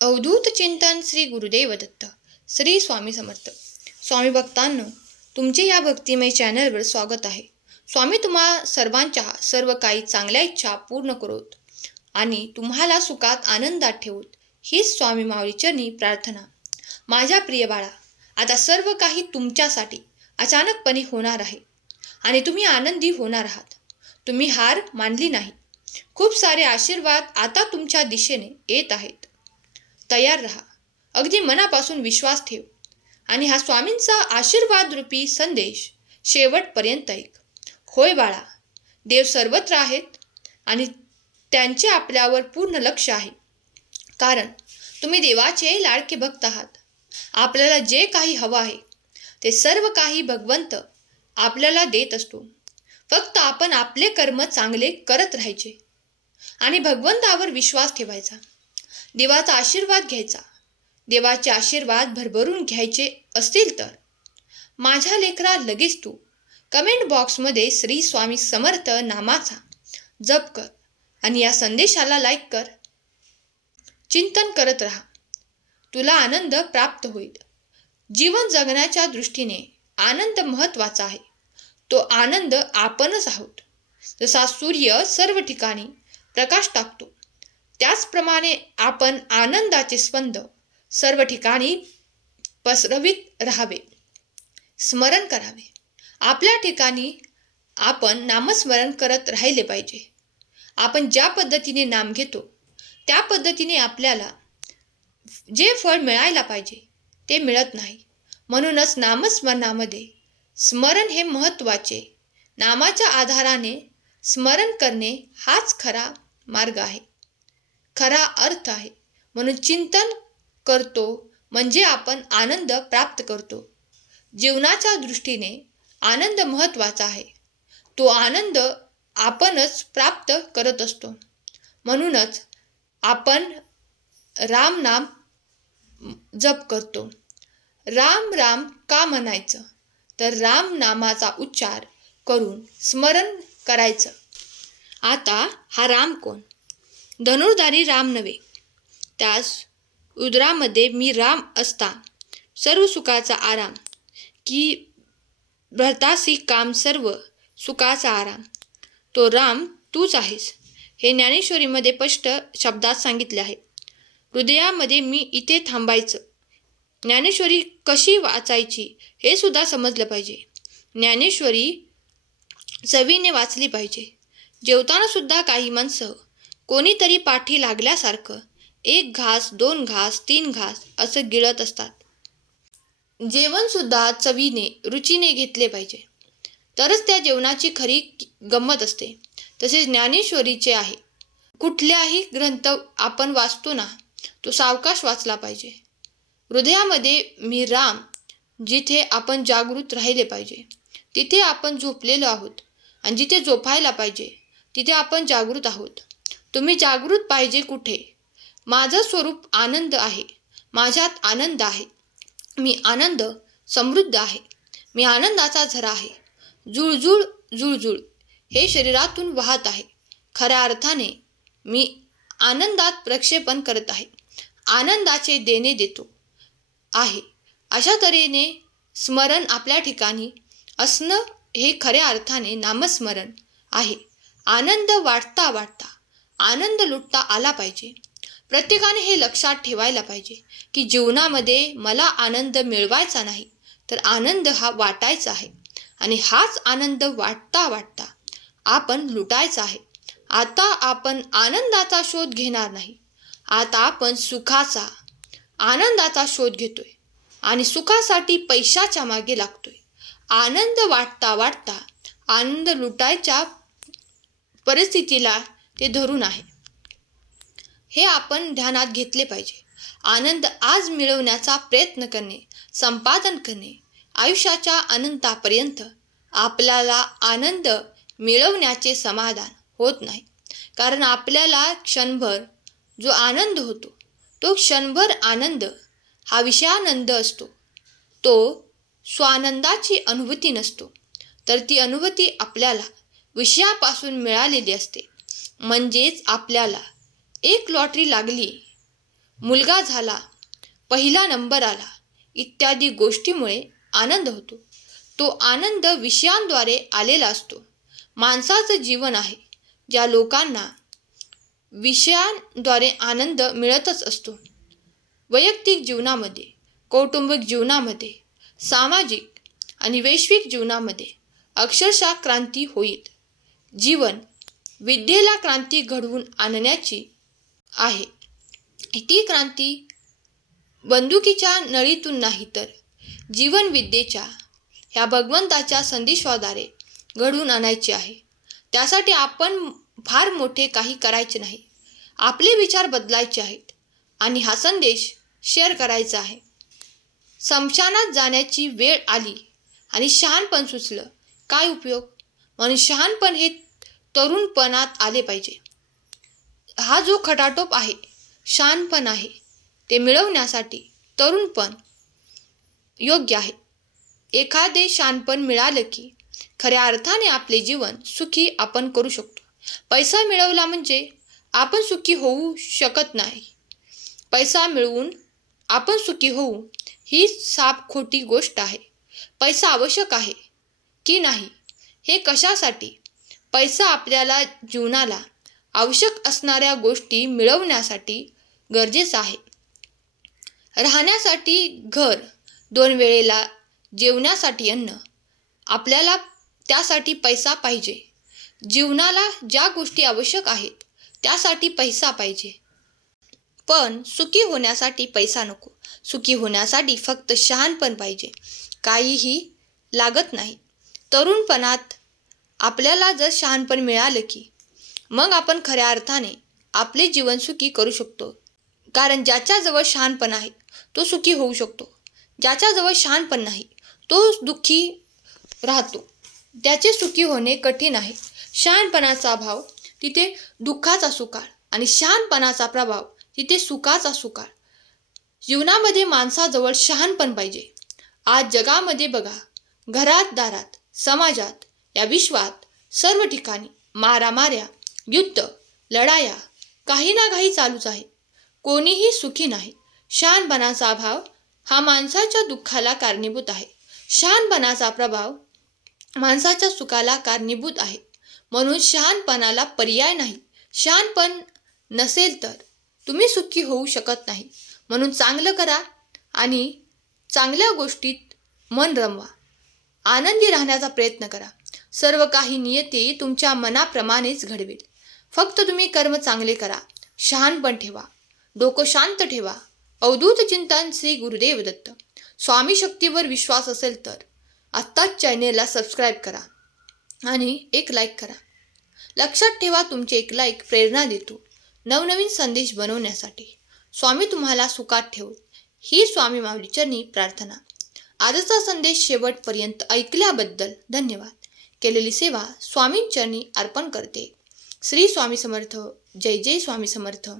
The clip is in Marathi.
अवधूत चिंतन श्री गुरुदेव दत्त. श्री स्वामी समर्थ. स्वामी भक्तांनो, तुमचे या भक्तिमय चॅनलवर स्वागत आहे. स्वामी तुम्हा सर्वांच्या सर्व काही चांगल्या इच्छा पूर्ण करोत आणि तुम्हाला सुखात आनंदात ठेवूत, हीच स्वामी माऊली चरणी प्रार्थना. माझ्या प्रिय बाळा, आता सर्व काही तुमच्यासाठी अचानकपणे होणार आहे आणि तुम्ही आनंदी होणार आहात. तुम्ही हार मानली नाही. खूप सारे आशीर्वाद आता तुमच्या दिशेने येत आहेत. तयार रहा. अगदी मनापासून विश्वास ठेव आणि हा स्वामींचा आशीर्वाद रूपी संदेश शेवटपर्यंत ऐक. होय बाळा, देव सर्वत्र आहेत आणि त्यांचे आपल्यावर पूर्ण लक्ष आहे, कारण तुम्ही देवाचे लाडके भक्त आहात. आपल्याला जे काही हवं आहे ते सर्व काही भगवंत आपल्याला देत असतो. फक्त आपण आपले कर्म चांगले करत राहायचे आणि भगवंतावर विश्वास ठेवायचा. देवाचा आशीर्वाद घ्यायचा. देवाचे आशीर्वाद भरभरून घ्यायचे असतील तर माझ्या लेकरा लगेच तू कमेंट बॉक्समध्ये श्री स्वामी समर्थ नामाचा जप कर आणि या संदेशाला लाईक कर. चिंतन करत राहा. तुला आनंद प्राप्त होईल. जीवन जगण्याच्या दृष्टीने आनंद महत्त्वाचा आहे. तो आनंद आपणच आहोत. जसा सूर्य सर्व ठिकाणी प्रकाश टाकतो, त्याचप्रमाणे आपण आनंदाचे स्पंद सर्व ठिकाणी पसरवित राहावे. स्मरण करावे. आपल्या ठिकाणी आपण नामस्मरण करत राहिले पाहिजे. आपण ज्या पद्धतीने नाम घेतो त्या पद्धतीने आपल्याला जे फळ मिळायला पाहिजे ते मिळत नाही. म्हणूनच नामस्मरणामध्ये स्मरण हे महत्त्वाचे. नामाच्या आधाराने स्मरण करणे हाच खरा मार्ग आहे, खरा अर्थ आहे. म्हणून चिंतन करतो म्हणजे आपण आनंद प्राप्त करतो. जीवनाच्या दृष्टीने आनंद महत्त्वाचा आहे. तो आनंद आपणच प्राप्त करत असतो. म्हणूनच आपण राम नाम जप करतो. राम राम का म्हणायचं, तर राम नामाचा उच्चार करून स्मरण करायचं. आता हा राम कोण? धनुर्धारी राम नव्हे. त्यास उदरामध्ये मी राम असता सर्व सुखाचा आराम, की भरतासी काम सर्व सुखाचा आराम. तो राम तूच आहेस, हे ज्ञानेश्वरीमध्ये स्पष्ट शब्दात सांगितले आहे. हृदयामध्ये मी इथे थांबायचं. ज्ञानेश्वरी कशी वाचायची हे सुद्धा समजलं पाहिजे. ज्ञानेश्वरी चवीने वाचली पाहिजे. जेवताना सुद्धा काही माणसं कोणीतरी पाठी लागल्यासारखं 1 घास 2 घास 3 घास असं गिळत असतात. जेवणसुद्धा चवीने रुचीने घेतले पाहिजे, तरच त्या जेवणाची खरी गंमत असते. तसेच ज्ञानेश्वरीचे आहे. कुठल्याही ग्रंथ आपण वाचतो ना, तो सावकाश वाचला पाहिजे. हृदयामध्ये मी राम, जिथे आपण जागृत राहिले पाहिजे तिथे आपण झोपलेलो आहोत, आणि जिथे झोपायला पाहिजे तिथे आपण जागृत आहोत. तुम्ही जागृत पाहिजे कुठे? माझं स्वरूप आनंद आहे. माझ्यात आनंद आहे. मी आनंद समृद्ध आहे. मी आनंदाचा झरा आहे. जुळजुळ जुळजुळ हे शरीरातून वाहत आहे. खऱ्या अर्थाने मी आनंदात प्रक्षेपण करत आहे. आनंदाचे देणे देतो आहे. अशा तऱ्हेने स्मरण आपल्या ठिकाणी असणं हे खऱ्या अर्थाने नामस्मरण आहे. आनंद वाटता वाटता आनंद लुटता आला पाहिजे. प्रत्येकाने हे लक्षात ठेवायला पाहिजे की जीवनामध्ये मला आनंद मिळवायचा नाही, तर आनंद हा वाटायचा आहे आणि हाच आनंद वाटता वाटता आपण लुटायचा आहे. आता आपण आनंदाचा शोध घेणार नाही. आता आपण सुखाचा, आनंदाचा शोध घेतोय आणि सुखासाठी पैशाच्या मागे लागतोय. आनंद वाटता वाटता आनंद लुटायच्या परिस्थितीला ते धरून आहे. हे आपण ध्यानात घेतले पाहिजे. आनंद आज मिळवण्याचा प्रयत्न करणे, संपादन करणे. आयुष्याच्या अनंतापर्यंत आपल्याला आनंद मिळवण्याचे समाधान होत नाही, कारण आपल्याला क्षणभर जो आनंद होतो तो क्षणभर आनंद हा विषयानंद असतो. तो स्वानंदाची अनुभूती नसतो, तर ती अनुभूती आपल्याला विषयापासून मिळालेली असते. म्हणजेच आपल्याला एक लॉटरी लागली मुलगा झाला, पहिला नंबर आला इत्यादी गोष्टीमुळे आनंद होतो. तो आनंद विषयांद्वारे आलेला असतो. माणसाचं जीवन आहे ज्या लोकांना विषयांद्वारे आनंद मिळतच असतो. वैयक्तिक जीवनामध्ये, कौटुंबिक जीवनामध्ये, सामाजिक आणि वैश्विक जीवनामध्ये अक्षरशः क्रांती होईल. जीवन विद्येला क्रांती घडवून आणण्याची आहे. ती क्रांती बंदुकीच्या नळीतून नाही तर जीवनविद्येच्या ह्या भगवंताच्या संदेशाद्वारे घडवून आणायची आहे. त्यासाठी आपण फार मोठे काही करायचे नाही. आपले विचार बदलायचे आहेत आणि हा संदेश शेअर करायचा आहे. स्मशानात जाण्याची वेळ आली आणि शहाणपण सुचलं, काय उपयोग? म्हणून शहाणपण हे तरुणपणात आले पाहिजे. हा जो खटाटोप आहे, शहाणपण आहे, ते मिळवण्यासाठी तरुणपण योग्य आहे. एखादे शहाणपण मिळालं की खऱ्या अर्थाने आपले जीवन सुखी आपण करू शकतो. पैसा मिळवला म्हणजे आपण सुखी होऊ शकत नाही. पैसा मिळवून आपण सुखी होऊ ही साप खोटी गोष्ट आहे. पैसा आवश्यक आहे की नाही हे कशासाठी? पैसा आपल्याला जीवनाला आवश्यक असणाऱ्या गोष्टी मिळवण्यासाठी गरजेचा आहे. राहण्यासाठी घर, 2 वेळेला जेवण्यासाठी अन्न, आपल्याला त्यासाठी पैसा पाहिजे. जीवनाला ज्या गोष्टी आवश्यक आहेत त्यासाठी पैसा पाहिजे. पण सुखी होण्यासाठी पैसा नको. सुखी होण्यासाठी फक्त शहाणपण पाहिजे. काहीही लागत नाही. तरुणपणात आपल्याला जर शहाणपण मिळालं की मग आपण खऱ्या अर्थाने आपले जीवन सुखी करू शकतो. कारण ज्याच्याजवळ शहाणपण आहे तो सुखी होऊ शकतो. ज्याच्याजवळ शहाणपण नाही तो दुःखी राहतो. त्याचे सुखी होणे कठीण आहे. शहाणपणाचा अभाव तिथे दुःखाचा सुकाळ आणि शहाणपणाचा प्रभाव तिथे सुखाचा सुकाळ. जीवनामध्ये माणसाजवळ शहाणपण पाहिजे. आज जगामध्ये बघा, घरात दारात, समाजात, या विश्वात सर्व ठिकाणी मारामाऱ्या, युद्ध, लढाया काही ना काही चालूच आहे. कोणीही सुखी नाही. शहाणपणाचा अभाव हा माणसाच्या दुःखाला कारणीभूत आहे. शहाणपणाचा प्रभाव माणसाच्या सुखाला कारणीभूत आहे. म्हणून शहाणपणाला पर्याय नाही. शहाणपण नसेल तर तुम्ही सुखी होऊ शकत नाही. म्हणून चांगलं करा आणि चांगल्या गोष्टीत मन रमवा. आनंदी राहण्याचा प्रयत्न करा. सर्व काही नियती तुमच्या मनाप्रमाणेच घडवेल. फक्त तुम्ही कर्म चांगले करा. शहाणपण ठेवा. डोकं शांत ठेवा. अवधूत चिंतन श्री गुरुदेव दत्त. स्वामी शक्तीवर विश्वास असेल तर आत्ताच चॅनेलला सबस्क्राईब करा आणि एक लाईक करा. लक्षात ठेवा, तुमचे एक लाईक प्रेरणा देतो नवनवीन संदेश बनवण्यासाठी. स्वामी तुम्हाला सुखात ठेवो ही स्वामी माऊली चरणी प्रार्थना. आजचा संदेश शेवटपर्यंत ऐकल्याबद्दल धन्यवाद. केलेली सेवा स्वामींचरणी अर्पण करते. श्री स्वामी समर्थ. जय जय स्वामी समर्थ.